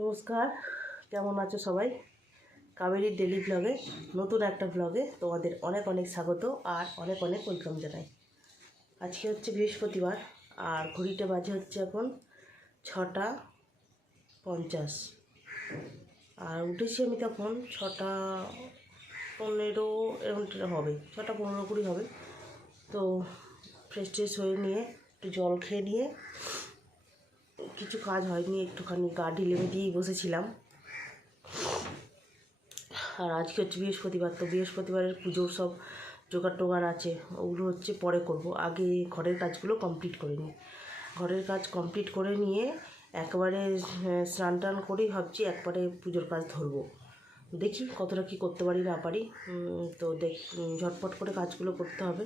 নমস্কার, কেমন আছো সবাই? কাবেরীর ডেলি ব্লগে নতুন একটা ব্লগে তোমাদের অনেক অনেক স্বাগত আর অনেক অনেক ওয়েলকাম জানাই। আজকে হচ্ছে বৃহস্পতিবার আর ঘড়িতে বাজে হচ্ছে এখন 6:50 আর উঠেছি আমি তখন 6:15 এরকমটা হবে, 6:15-20 হবে। তো ফ্রেশ ট্রেশ হয়ে নিয়ে একটু জল খেয়ে নিয়ে কিছু কাজ হয়নি, একটুখানি গা ঢিলেমে দিয়েই বসেছিলাম। আর আজকে হচ্ছে বৃহস্পতিবার, তো বৃহস্পতিবারের পুজোর সব জোগাড় টোগাড় আছে, ওগুলো হচ্ছে পরে করব। আগে ঘরের কাজগুলো কমপ্লিট করে নিই। ঘরের কাজ কমপ্লিট করে নিয়ে একবারে স্নান টান করেই ভাবছি একবারে পুজোর কাজ ধরবো। দেখি কতটা কী করতে পারি না পারি। তো ঝটপট করে কাজগুলো করতে হবে।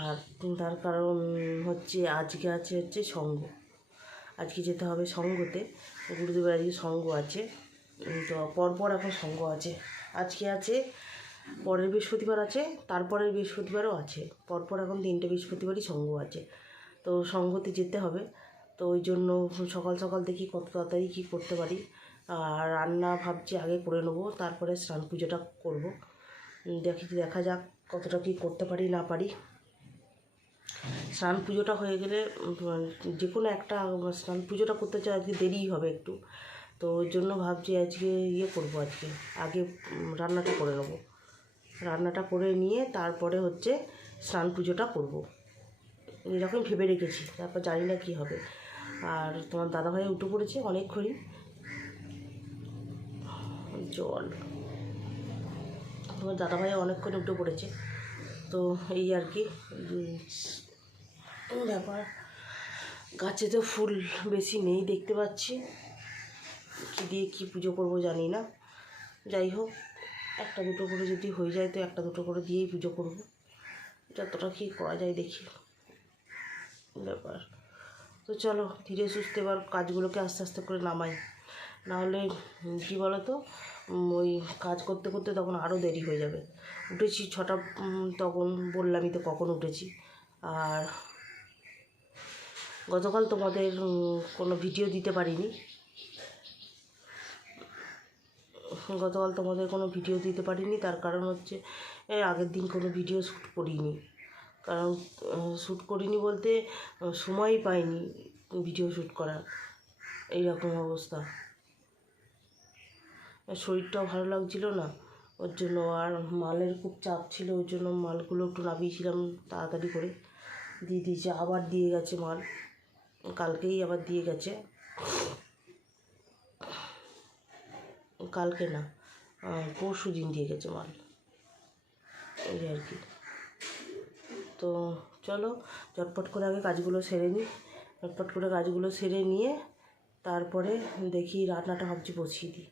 আর তার কারণ হচ্ছে আজকে হচ্ছে সঙ্গ। আজকে যেতে হবে সঙ্গতে, গুরুদেবের আজকে সঙ্গ আছে। তো পরপর এখন সঙ্গ আছে, আজকে আছে, পরের বৃহস্পতিবার আছে, তারপরের বৃহস্পতিবারও আছে, পরপর এখন 3টে বৃহস্পতিবারই সঙ্গ আছে। তো সঙ্গতে যেতে হবে। তো ওই জন্য সকাল সকাল দেখি কত তাড়াতাড়ি কী করতে পারি। আর রান্না ভাবছি আগে করে নেবো, তারপরে স্নান পুজোটা করবো। দেখা যাক কতটা কী করতে পারি না পারি। স্নান পুজোটা হয়ে গেলে যে কোনো একটা স্নান পুজোটা করতে চাই, আজকে দেরিই হবে একটু। তো ওই জন্য ভাবছি আজকে করবো, আজকে আগে রান্নাটা করে নেবো। রান্নাটা করে নিয়ে তারপরে হচ্ছে স্নান পুজোটা করবো, এরকম ভেবে রেখেছি। তারপর জানি না কী হবে। আর তোমার দাদাভাই উঠে পড়েছে অনেকক্ষণই, জল, তোমার দাদাভাই অনেকক্ষণ উঠে পড়েছে। তো এই আর কি ব্যাপার। গাছে তো ফুল বেশি নেই দেখতে পাচ্ছি, কী দিয়ে কী পুজো করবো জানি না। যাই হোক, একটা দুটো করে যদি হয়ে যায় তো একটা দুটো করে দিয়েই পুজো করবো, যতটা কী করা যায় দেখি ব্যাপার। তো চলো ধীরে সুস্থে এবার কাজগুলোকে আস্তে আস্তে করে নামাই, নাহলে কী বলো তো, ওই কাজ করতে করতে তখন আরও দেরি হয়ে যাবে। উঠেছি 6টা, তখন বললামই তো কখন উঠেছি। আর গতকাল তোমাদের কোনো ভিডিও দিতে পারিনি, তার কারণ হচ্ছে আগের দিন কোনো ভিডিও শ্যুট করিনি। কারণ শ্যুট করিনি বলতে সময়ই পাইনি ভিডিও শ্যুট করার, এইরকম অবস্থা। শরীরটাও ভালো লাগছিল না, ওর জন্য। আর মালের খুব চাপ ছিল, ওই জন্য মালগুলো একটু নামিয়েছিলাম তাড়াতাড়ি করে, দিয়ে দিয়েছে। আবার দিয়ে গেছে মাল, কালকেই আবার দিয়ে গেছে। কালকে না, পরশু দিন দিয়ে গেছে মাল, এই আর কি। তো চলো ঝটপট করে আগে কাজগুলো সেরে নিই। ঝটপট করে কাজগুলো সেরে নিয়ে তারপরে দেখি রান্নাটা ভাবছি বসিয়ে দিই।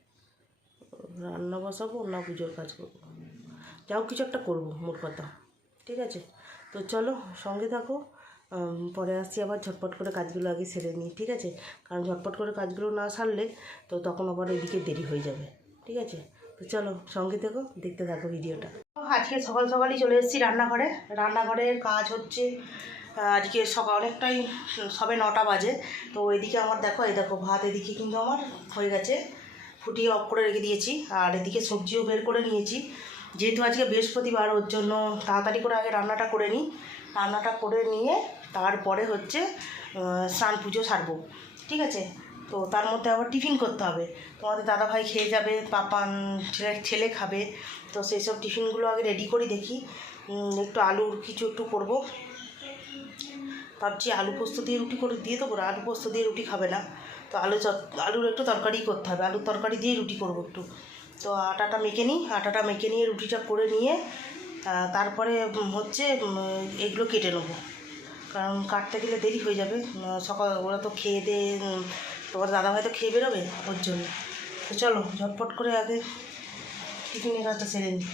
রান্না বসাবো না পুজোর কাজ করবো, যাও কিছু একটা করবো মোট কথা। ঠিক আছে, তো চলো সঙ্গে থাকো। পরে আসছি আবার, ঝটপট করে কাজগুলো আগে সেরে নিই, ঠিক আছে? কারণ ঝটপট করে কাজগুলো না সারলে তো তখন আবার ওইদিকে দেরি হয়ে যাবে, ঠিক আছে? তো চলো সঙ্গে থেকো, দেখতে থাকো ভিডিওটা। আজকে সকাল সকালই চলে এসেছি রান্নাঘরে। রান্নাঘরের কাজ হচ্ছে আজকে সকাল অনেকটাই, সবে 9টা বাজে। তো এদিকে আমার দেখো ভাত এদিকে কিন্তু আমার হয়ে গেছে, ফুটিয়ে অফ করে রেখে দিয়েছি। আর এদিকে সবজিও বের করে নিয়েছি, যেহেতু আজকে বৃহস্পতিবার, ওর জন্য তাড়াতাড়ি করে আগে রান্নাটা করে নিই। রান্নাটা করে নিয়ে তারপরে হচ্ছে স্নান পুজো সারবো, ঠিক আছে? তো তার মধ্যে আবার টিফিন করতে হবে। তোমাদের দাদাভাই খেয়ে যাবে, পাপান ছেলে খাবে। তো সেই সব টিফিনগুলো আগে রেডি করি, দেখি একটু আলুর কিছু একটু করবো ভাবছি। আলু পোস্ত দিয়ে রুটি করে দিয়ে দেবো, আলু পোস্ত দিয়ে রুটি খাবে না, তো আলুর একটু তরকারি করতে হবে, আলুর তরকারি দিয়েই রুটি করবো একটু। তো আটাটা মেখে নিয়ে রুটিটা করে নিয়ে তারপরে হচ্ছে এগুলো কেটে নেবো, কারণ কাটতে গেলে দেরি হয়ে যাবে। সকাল ওরা তো খেয়ে দিয়ে, তোমার দাদাভাই তো খেয়ে বেরোবে, ওর জন্য। তো চলো ঝটপট করে আগে টিফিনের কাজটা সেরে নিই।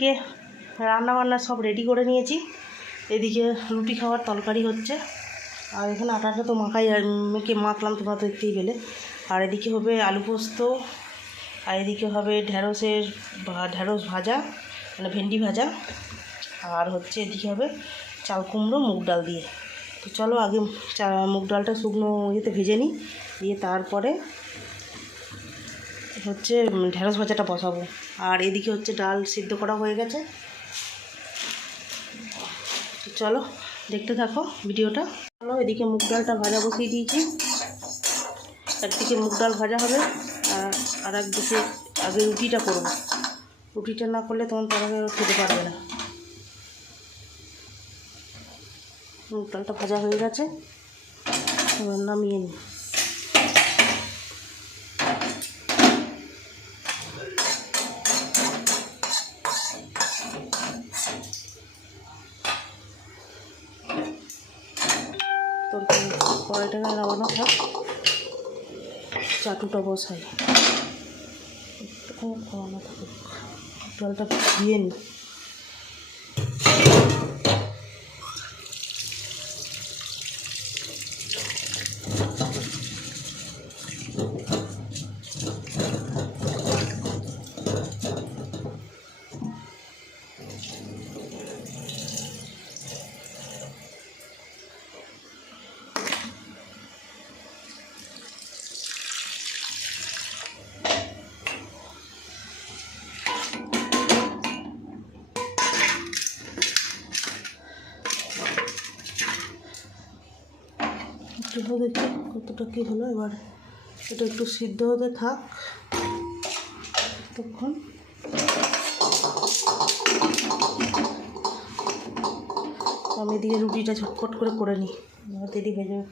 এদিকে রান্না বান্না সব রেডি করে নিয়েছি। এদিকে রুটি খাওয়ার তরকারি হচ্ছে, আর এখানে আটাটা তো মাখলাম, তোমরা তো দেখতেই পেলে। আর এদিকে হবে আলু পোস্ত, আর এদিকে হবে ঢেঁড়স ভাজা, মানে ভেন্ডি ভাজা, আর হচ্ছে এদিকে হবে চাল কুমড়ো মুগ ডাল দিয়ে। তো চলো আগে মুগ ডালটা শুকনো ইয়েতে ভেজে নিই, দিয়ে তারপরে হচ্ছে ঢেঁড়স ভাজাটা বসাবো। আর এদিকে হচ্ছে ডাল সিদ্ধ করা হয়ে গেছে। তো চলো দেখতে থাকো ভিডিওটা। চলো এদিকে মুগ ডালটা ভাজা বসিয়ে দিয়েছি। একদিকে মুগ ডাল ভাজা হবে, আর একদিকে আগে রুটিটা করবো। রুটিটা না করলে তোমার তরকারি খেতে পারবে না। মুগ ডালটা ভাজা হয়ে গেছে, এবার নামিয়ে নিই। কড়াইটাকে লাগানো থাক, চাটুটা বসাই, একটুখানি খাওয়ানো থাকুক, জলটা দিয়ে নিই। দেখি কতটা কী হলো। এবার এটা একটু সিদ্ধ হতে থাক, তখন আমি এদিকে রুটিটা ঝটপট করে নিই, দেরি হয়ে যাবে।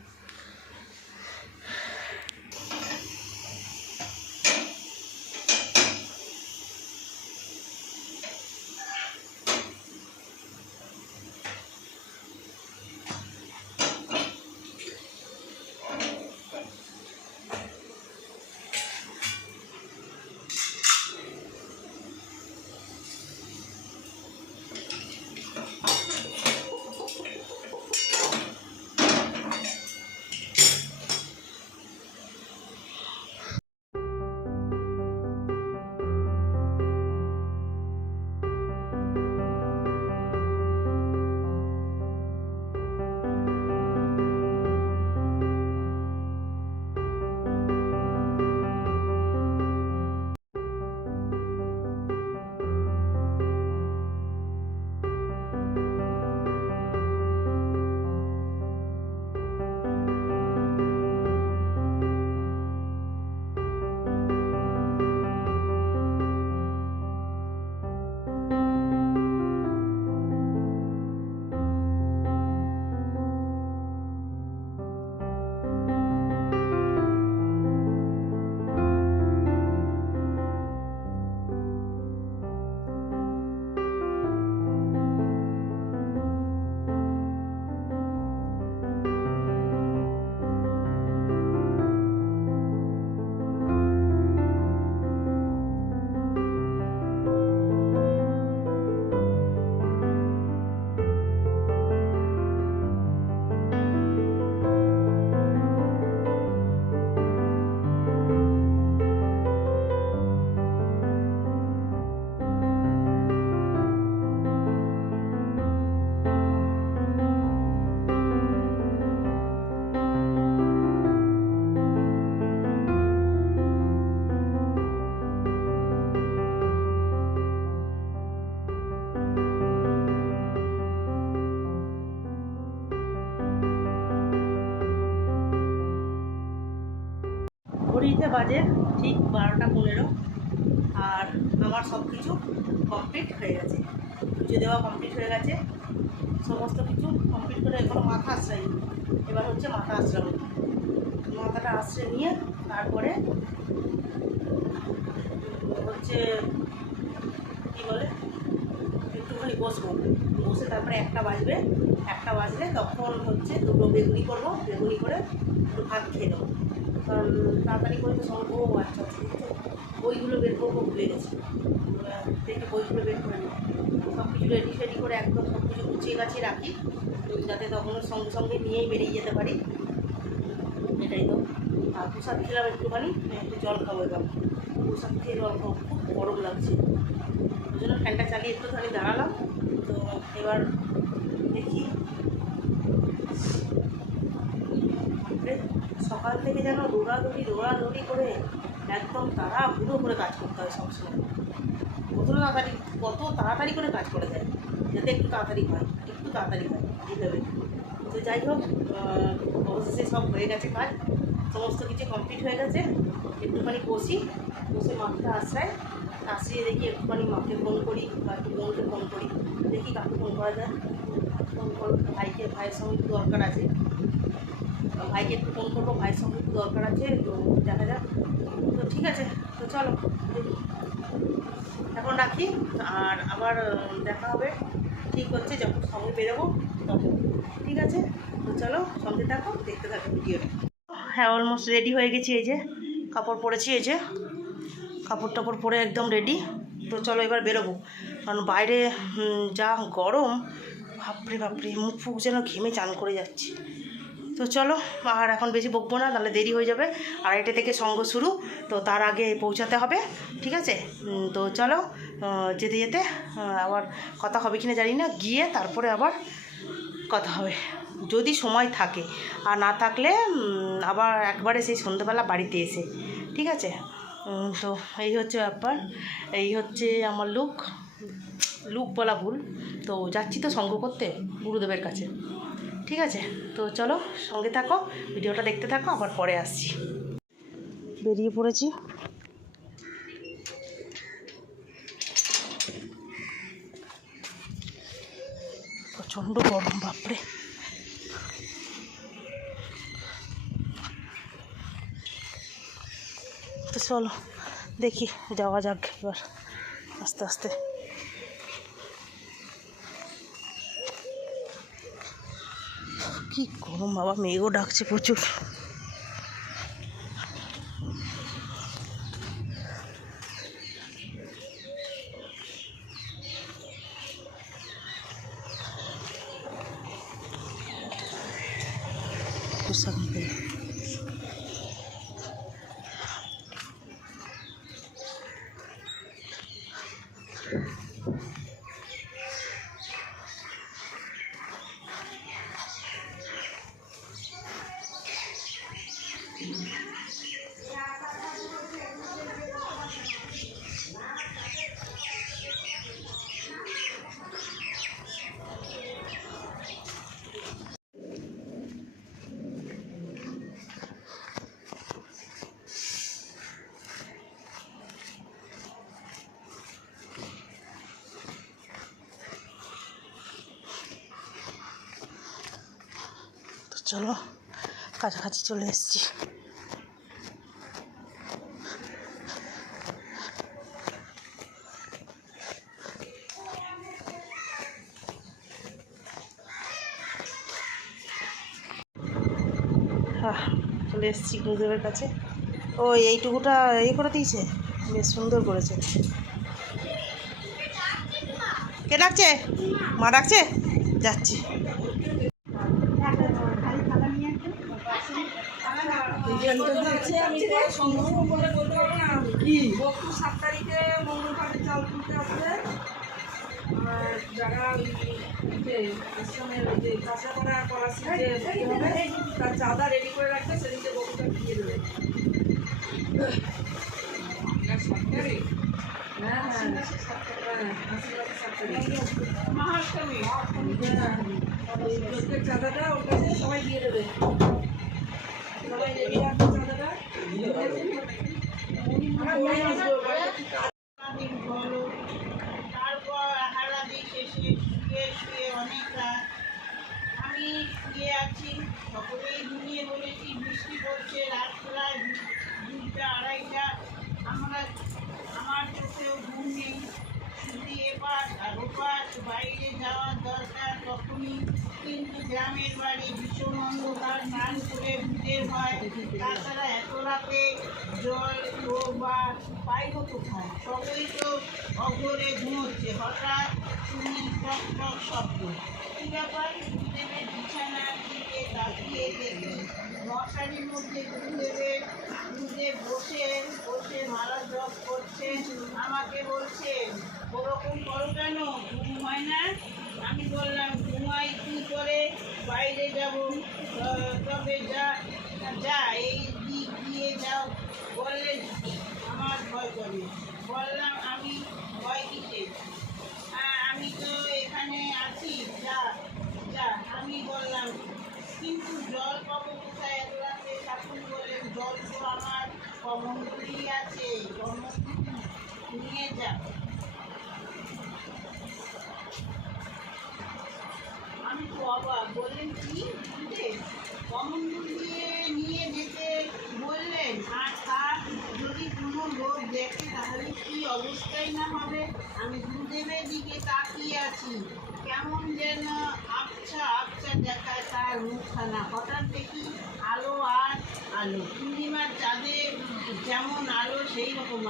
ঘড়িতে বাজে ঠিক 12টা 15, আর আমার সব কিছু কমপ্লিট হয়ে গেছে। পুজো দেওয়া কমপ্লিট হয়ে গেছে, সমস্ত কিছু কমপ্লিট করে এখনও মাথা আশ্রয়। এবার হচ্ছে মাথা আশ্রয়, মাথাটা আশ্রয় নিয়ে তারপরে হচ্ছে কী বলে একটুখানি বসবো, বসে তারপরে 1টা বাজবে, 1টা বাজলে তখন হচ্ছে 2টো বেগুনি করবো, বেগুনি করে একটু ভাত খেয়ে দেবো। কারণ তাড়াতাড়ি করে তো সব আচ্ছা বইগুলো বের করবো, ভুলে গেছি, দেখে বইগুলো বের করে নেবো। সব কিছু রেডি ফেডি করে একদম সব কিছু গুছিয়ে গাছিয়ে রাখি, যাতে তখন সঙ্গে সঙ্গে নিয়েই বেরিয়ে যেতে পারি। এটাই তো। আর প্রসাদ খেলাম একটুখানি, একটু জল খাবো। এবার প্রসাদ খেয়ে জল খাবো, খুব গরম লাগছে, ওই জন্য ফ্যানটা চালিয়ে একটুখানি দাঁড়ালাম। তো এবার দেখি, সকাল থেকে যেন দৌড়াদৌড়ি করে একদম তাড়াহুড়ো করে কাজ করতে হয় সবসময়। কত তাড়াতাড়ি করে কাজ করে দেয়, যাতে একটু তাড়াতাড়ি হয় এইভাবে। তো যাই হোক, অবশেষে সব হয়ে গেছে, কাজ সমস্ত কিছু কমপ্লিট হয়ে গেছে। একটুখানি বসে মাকে আসিয়ে দেখি একটুখানি মাকে ফোন করি বা একটু বোনকে ফোন করি, দেখি কাকে ফোন করা যায়। ফোন করবো ভাইয়ের সঙ্গে একটু দরকার আছে, ভাইকে একটু ফোন করবো, ভাইয়ের সঙ্গে একটু দরকার আছে, তো দেখা যাক। তো ঠিক আছে, তো চলো এখন রাখি, আর আবার দেখা হবে ঠিক হচ্ছে যখন সঙ্গে বেরোবো তখন। ঠিক আছে, তো চলো সঙ্গে থাকো, দেখতে থাকো ভিডিওটা। হ্যাঁ, অলমোস্ট রেডি হয়ে গেছি। এই যে কাপড় পরেছি, এই যে কাপড় টাপড় পরে একদম রেডি। তো চলো এবার বেরোবো, কারণ বাইরে যা গরম, বাপরে মুখ ফুক যেন ঘেমে চান করে যাচ্ছি। তো চলো, আর এখন বেশি বকবো না, তাহলে দেরি হয়ে যাবে। 2:30 থেকে সঙ্গ শুরু, তো তার আগে পৌঁছাতে হবে। ঠিক আছে, তো চলো, যেতে যেতে আবার কথা হবে কিনা জানি না, গিয়ে তারপরে আবার কথা হবে যদি সময় থাকে, আর না থাকলে আবার একবারে সেই সন্ধ্যেবেলা বাড়িতে এসে। ঠিক আছে, তো এই হচ্ছে ব্যাপার, এই হচ্ছে আমার লুক বলা ভুল। তো যাচ্ছি তো সঙ্গ করতে গুরুদেবের কাছে। ঠিক আছে, তো চলো সঙ্গে থাকো, ভিডিওটা দেখতে থাকো, আবার পরে আসছি। বেরিয়ে পড়েছি। প্রচণ্ড গরম, বাপরে। তো চলো দেখি, যাওয়া যাক এবার আস্তে আস্তে। কি গরম বাবা, মেঘও ডাকছে প্রচুর। চলো, কাছাকাছি চলে এসেছি। চলে এসেছি গুরুদেবের কাছে। ও এইটুকুটা করে দিয়েছে, বেশ সুন্দর করেছে। কে ডাকছে? মা ডাকছে, যাচ্ছি। সাত তারিখে মঙ্গলবারে চাল তুলতে আসবে, যারা আশ্রমের যে কাঁচা করা শিখতে হবে তার চাঁদা রেডি করে রাখবে, সেদিকে বকুটা দিয়ে দেবে। চাঁদাটা ওর কাছে সবাই দিয়ে দেবে, সবাই রেডি রাখবে চাঁদাটা। তারপর হারাদি শেষে শুয়ে অনেক রাত আমি শুয়ে আছি, সকলেই ঘুমিয়ে বলেছি। বৃষ্টি পড়ছে, রাত প্রায় 2টা 2:30। আমার চোখেও ঘুম নেই। শুধু এপাশ আর ওপাশ বাইরে যাওয়ার দরকার তখনই, কিন্তু গ্রামের বাড়ি ভীষণ অন্ধকার, স্নান করে ভূতের ভয়, তাছাড়া এত রাতে জল ও বা পাইব কোথায়, সবই তো অঘরে ঘুমোচ্ছে। হঠাৎ শুনি টক টক শব্দ। কি ব্যাপার? গুরুদেবের বিছানার দিকে তাকিয়ে দেখি মশারির মধ্যে গুরুদেব বসে বসে মালা জপ করছেন। আমাকে বলছেন, ওরকম করো কেন, ঘুম হয় না? আমি বললাম, ঘুমাই কি করে, বাইরে যাব, তবে যা যা এই দিক দিয়ে যাও। বললেন, আমার ভয় করে। বললাম, আমি ভয় কিসে, আমি তো এখানে আছি, যা যা। আমি বললাম, কিন্তু জল পাবো কোথায় এত রাতে? ঠাকুর বললেন, জল তো আমার কমণ্ডলী আছে, নিয়ে যা। আমি তো অবাক, বললেন কি বুঝতে, কমণ্ডল দিয়ে নিয়ে যেতে বললেন? আর তা যদি কোনো লোক দেখে তাহলে কি অবস্থাই না হবে। আমি গুরুদেবের দিকে তাকিয়ে আছি, কেমন যেন আবছা আবছা দেখায় তার মুখখানা। হঠাৎ দেখি আলো আর আলো, পূর্ণিমার চাঁদের যেমন আলো সেই রকম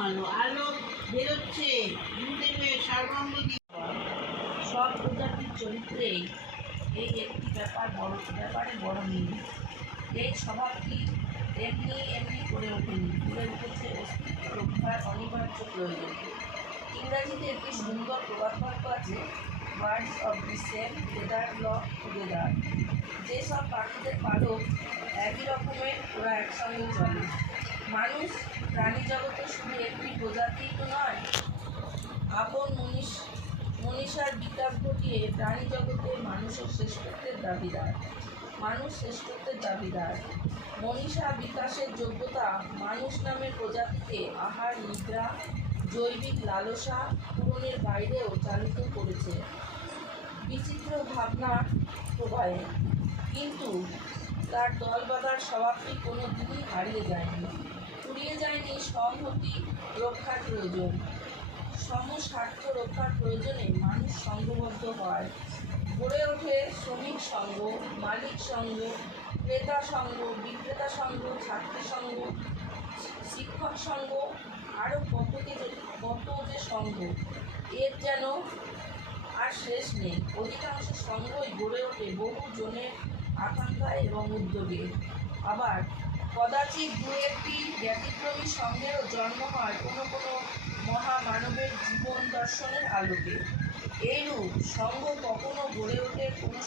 আলো বেরোচ্ছে গুরুদেবের সর্বাঙ্গ দিয়ে। সব প্রজাতির চরিত্রেই এই একটি ব্যাপারে বড় মিল। এই স্বভাবটি এমনি করে ওঠেনি, গড়ে উঠেছে অস্তিত্ব রক্ষার অনিবার্য প্রয়োজন। ইংরাজিতে একটি সুন্দর প্রবাদবাক্য আছে, birds of the same feather flock together. যেসব পাখিদের পালক একই রকমের, ওরা একসঙ্গে চলে। মানুষ প্রাণী জগতে শুধু একটি প্রজাতিই তো নয়, আপন মনীষার বিকাশ ঘটিয়ে প্রাণী জগতে মানুষের শ্রেষ্ঠত্বের দাবিদার। মনীষা বিকাশের যোগ্যতা মানুষ নামের প্রজাতিকে আহার, নিদ্রা, জৈবিক লালসা পূরণের বাইরেও চালিত করেছে বিচিত্র ভাবনার প্রবাহে। কিন্তু তার দল বাঁধার স্বভাবটি কোনো দিনই ফুরিয়ে যায়নি। সংহতি রক্ষার প্রয়োজন, সমস্বার্থ রক্ষার প্রয়োজনে মানুষ সংঘবদ্ধ হয়। গড়ে ওঠে শ্রমিক সংঘ, মালিক সংঘ, ক্রেতা সংঘ, বিক্রেতা সংঘ, ছাত্রী সংঘ, শিক্ষক সংঘ, আরও কত যে সংঘ, এর যেন আর শেষ নেই। অধিকাংশ সংঘই গড়ে ওঠে বহু জনের আকাঙ্ক্ষায় এবং উদ্যোগে। আবার কদাচিৎ দু একটি ব্যতিক্রমী সংঘেরও জন্ম হয় কোনো মহামানবের জীবন দর্শনের আলোকে। এইরূপ সংঘ কখনো গড়ে ওঠে কোনো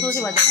বসে বাজা।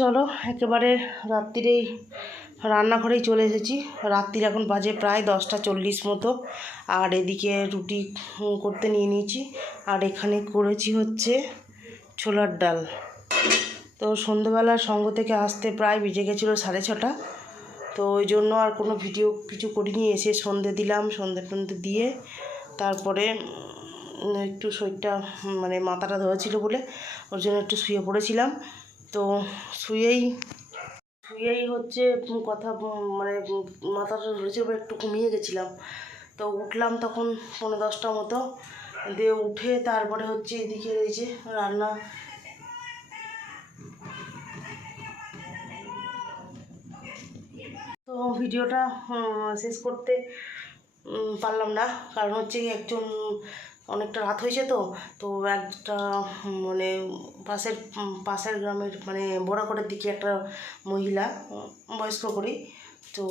চলো একেবারে রাত্রিরেই রান্নাঘরেই চলে এসেছি। রাত্রির এখন বাজে প্রায় 10:40 মতো। আর এদিকে রুটি করতে নিয়ে নিয়েছি। আর এখানে করেছি হচ্ছে ছোলার ডাল। তো সন্ধ্যেবেলা সঙ্গ থেকে আসতে প্রায় বেজে গেছিলো 6:30। তো ওই জন্য আর কোনো ভিডিও কিছু করিনি। এসে সন্ধে দিলাম, সন্ধে দিয়ে তারপরে একটু শরীরটা মানে মাথাটা ধরেছিল বলে ওর জন্য একটু শুয়ে পড়েছিলাম। তো শুয়েই হচ্ছে কথা মানে মাথাটা ধরেছিল বলে একটু ঘুমিয়ে গেছিলাম। তো উঠলাম তখন 9:30 মতো। দিয়ে উঠে তারপরে হচ্ছে এদিকে এই যে রান্না। তো ভিডিওটা শেষ করতে পারলাম না, কারণ হচ্ছে অনেকটা রাত হয়েছে। তো একটা মানে পাশের গ্রামের মানে বড়াকরের দিকে একটা মহিলা বয়স্ক করে, তো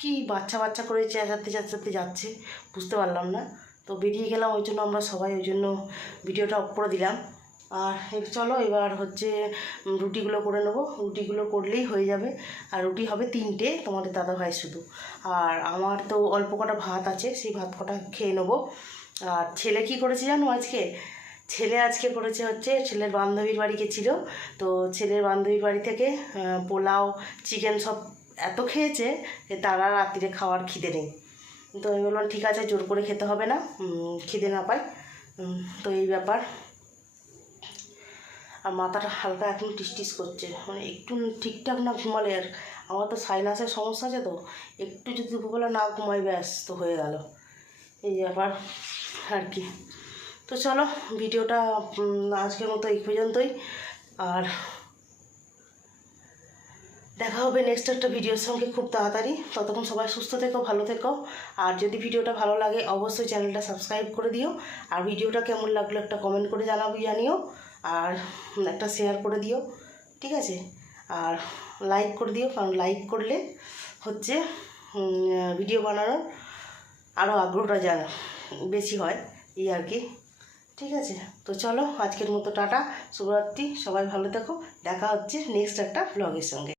কি বাচ্চা করে চেঁচাতে যাচ্ছে, বুঝতে পারলাম না। তো বেরিয়ে গেলাম, ওই জন্য আমরা সবাই ওই জন্য ভিডিওটা অফ করে দিলাম। আর চলো এবার হচ্ছে রুটিগুলো করে নেবো। রুটিগুলো করলেই হয়ে যাবে। আর রুটি হবে 3টে, তোমাদের দাদাভাই শুধু। আর আমার তো অল্প কটা ভাত আছে, সেই ভাত কটা খেয়ে নেবো। আর ছেলে কি করেছে জানো ছেলে আজকে করেছে হচ্ছে ছেলের বান্ধবীর বাড়ি গেছিলো। তো ছেলের বান্ধবীর বাড়ি থেকে পোলাও চিকেন সব এত খেয়েছে যে তারা রাত্রিরে খাওয়ার খিদে নেই। তো আমি বললাম ঠিক আছে, জোর করে খেতে হবে না, খিদে না পায়। তো এই ব্যাপার। আর মাথাটা হালকা এখন টিস করছে, মানে একটু ঠিকঠাক না ঘুমালে। আর আমার তো সাইনাসের সমস্যা আছে, তো একটু যদি দুপুরবেলা না ঘুমাই ব্যাস তো হয়ে গেল, এই ব্যাপার আর কি। তো চলো ভিডিওটা আজকের মতো এই পর্যন্তই। আর দেখা হবে নেক্সট একটা ভিডিওর সঙ্গে খুব তাড়াতাড়ি। ততক্ষণ সবাই সুস্থ থেকো, ভালো থেকো। আর যদি ভিডিওটা ভালো লাগে অবশ্যই চ্যানেলটা সাবস্ক্রাইব করে দিও। আর ভিডিওটা কেমন লাগলো একটা কমেন্ট করে জানিও। আর একটা শেয়ার করে দিও, ঠিক আছে। আর লাইক করে দিও, কারণ লাইক করলে হচ্ছে ভিডিও বানানোর আরও আগ্রহটা বেশি হয়, এই আর কি, ঠিক আছে। তো চলো আজকের মতো টাটা, শুভরাত্রি, সবাই ভালো থেকো। দেখা হচ্ছে নেক্সট একটা ব্লগের সঙ্গে।